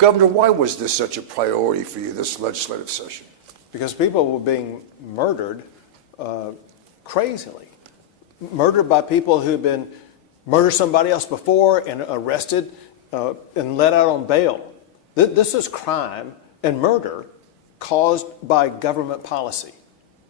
Governor, why was this such a priority for you, this legislative session? Because people were being murdered crazily. Murdered by people who've been murdered somebody else before and arrested and let out on bail. This is crime and murder caused by government policy.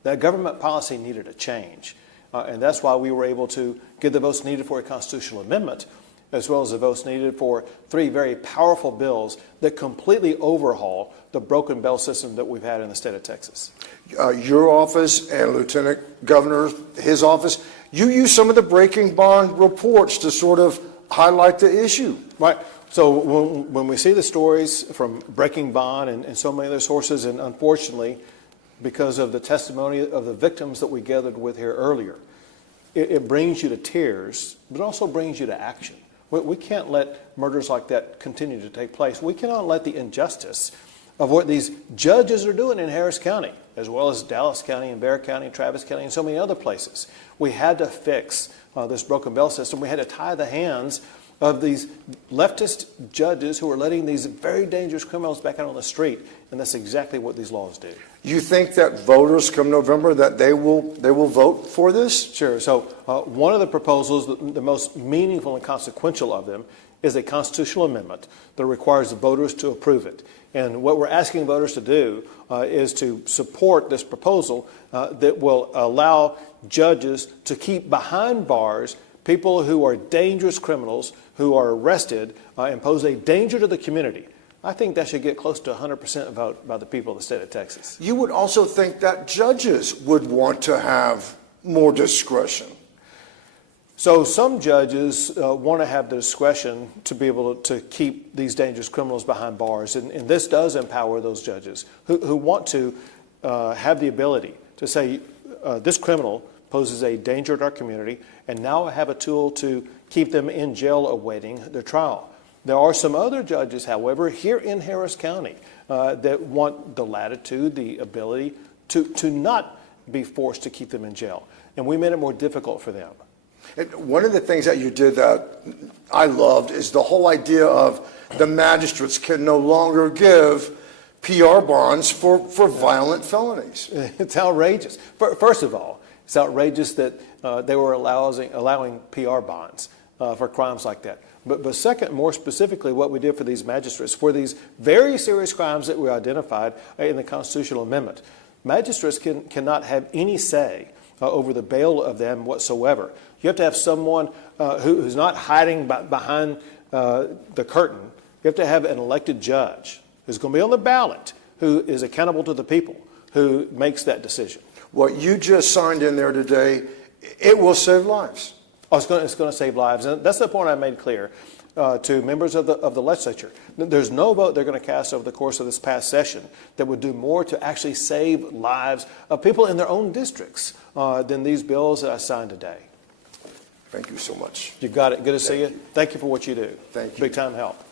That government policy needed a change. And that's why we were able to get the votes needed for a constitutional amendment, as well as the votes needed for 3 very powerful bills that completely overhaul the broken bail system that we've had in the state of Texas. Your office and Lieutenant Governor, his office, you use some of the breaking bond reports to sort of highlight the issue. Right. So when we see the stories from Breaking Bond and so many other sources, and unfortunately, because of the testimony of the victims that we gathered with here earlier, it brings you to tears, but also brings you to action. We can't let murders like that continue to take place. We cannot let the injustice of what these judges are doing in Harris County, as well as Dallas County and Bexar County and Travis County and so many other places. We had to fix this broken bail system. We had to tie the hands of these leftist judges who are letting these very dangerous criminals back out on the street, and that's exactly what these laws do. You think that voters come November that they will vote for this? Sure. So one of the proposals, the most meaningful and consequential of them, is a constitutional amendment that requires the voters to approve it. And what we're asking voters to do is to support this proposal that will allow judges to keep behind bars people who are dangerous criminals who are arrested and pose a danger to the community. I think that should get close to 100% vote by the people of the state of Texas. You would also think that judges would want to have more discretion. So some judges want to have the discretion to be able to keep these dangerous criminals behind bars, and this does empower those judges who want to have the ability to say, this criminal poses a danger to our community, and now I have a tool to keep them in jail awaiting their trial. There are some other judges, however, here in Harris County that want the latitude, the ability to not be forced to keep them in jail, and we made it more difficult for them. And one of the things that you did that I loved is the whole idea of the magistrates can no longer give PR bonds for violent felonies. It's outrageous. First of all, it's outrageous that they were allowing PR bonds for crimes like that. But second, more specifically, what we did for these magistrates, for these very serious crimes that we identified in the constitutional amendment, magistrates cannot have any say over the bail of them whatsoever. You have to have someone who's not hiding behind the curtain. You have to have an elected judge who's going to be on the ballot, who is accountable to the people, who makes that decision. What you just signed in there today, it will save lives. Oh, it's going to save lives. And that's the point I made clear to members of the legislature. There's no vote they're going to cast over the course of this past session that would do more to actually save lives of people in their own districts than these bills that I signed today. Thank you so much. You got it. Good to see you. Thank you for what you do. Thank you. Big time help.